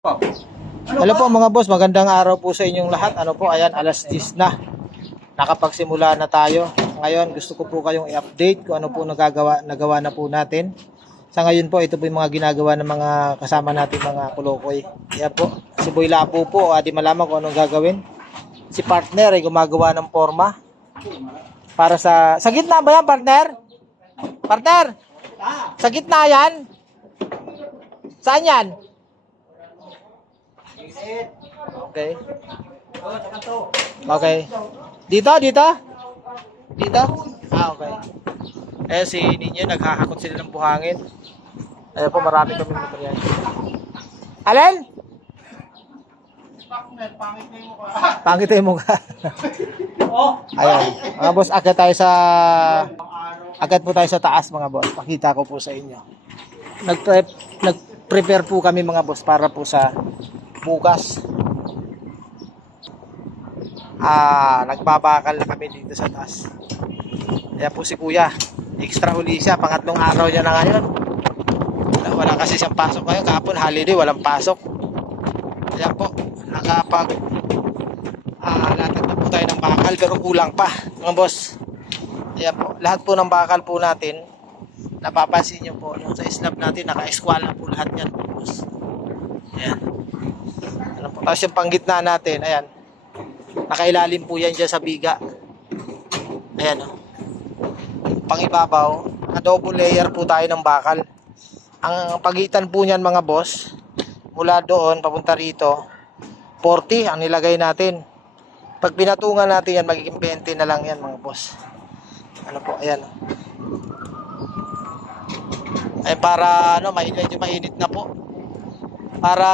Hello po mga boss, magandang araw po sa inyong lahat. Ano po, ayan, alas 10 na. Nakapagsimula na tayo. Ngayon, gusto ko po kayong i-update kung ano po nagawa na po natin. Sa ngayon po, ito po yung mga ginagawa ng mga kasama natin mga kulokoy. Ayan po, si Boy Lapo po, di malaman kung anong gagawin. Si partner ay gumagawa ng forma. Para sa gitna ba yan, partner? Partner? Sa gitna yan? Saan yan? Okay. Okay. Dito? Dito? Okay. Eh si Ninyo, naghahakot sila ng buhangin. Ayan po, marami kami material. Alin? Pangit na yung mukha. Ayan. Mga boss, agad po tayo sa taas mga boss. Pakita ko po sa inyo. Nag-prepare po kami mga boss para po sa bukas. Nagbabakal na kami dito sa taas. Kaya po si kuya, extra huli siya, pangatlong araw niya na ngayon. Wala kasi siyang pasok ngayon, kahapon holiday, walang pasok. Kaya po, latag na po tayo ng bakal, pero kulang pa mga boss. Kaya po, lahat po ng bakal po natin, napapansin nyo po, yung sa slab natin, naka-eskwala po lahat yan mga boss. Ayan. Ano po, tapos yung panggitna natin, ayan, nakailalim po yan dyan sa biga. Ayan o. Pangibabaw, double layer po tayo ng bakal. Ang pagitan po niyan mga boss, mula doon papunta rito, 40 ang nilagay natin. Pag pinatungan natin yan, magiging 20 na lang yan mga boss. Ano po, ayan. Ay para ano, medyo mainit na po. Para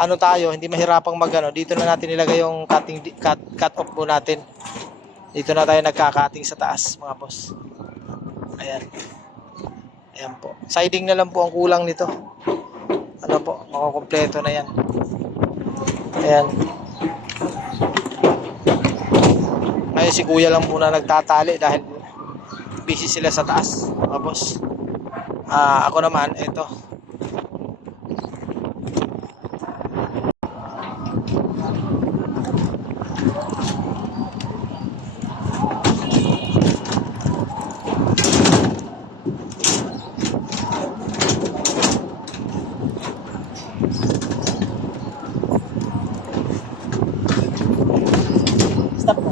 ano tayo, hindi mahirapang magano. Dito na natin ilagay yung cut off po natin. Dito na tayo nagka-cutting sa taas, mga boss. Ayan. Ayan po. Siding na lang po ang kulang nito. Ano po, makukumpleto na yan. Ayan. Ngayon si kuya lang muna nagtatali dahil busy sila sa taas, mga boss. Ako naman, ito. Stop mo.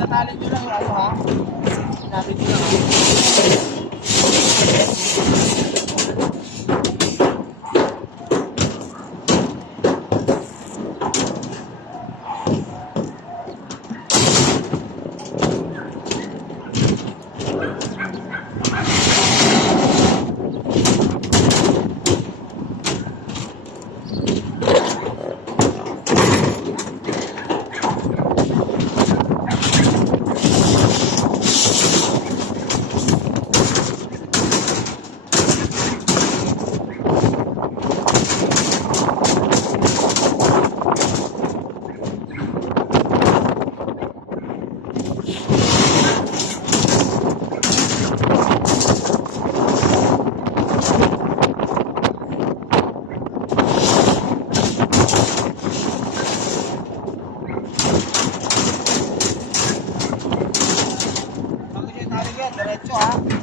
Natalin nyo lang ano ha? Natin nyo lang ha.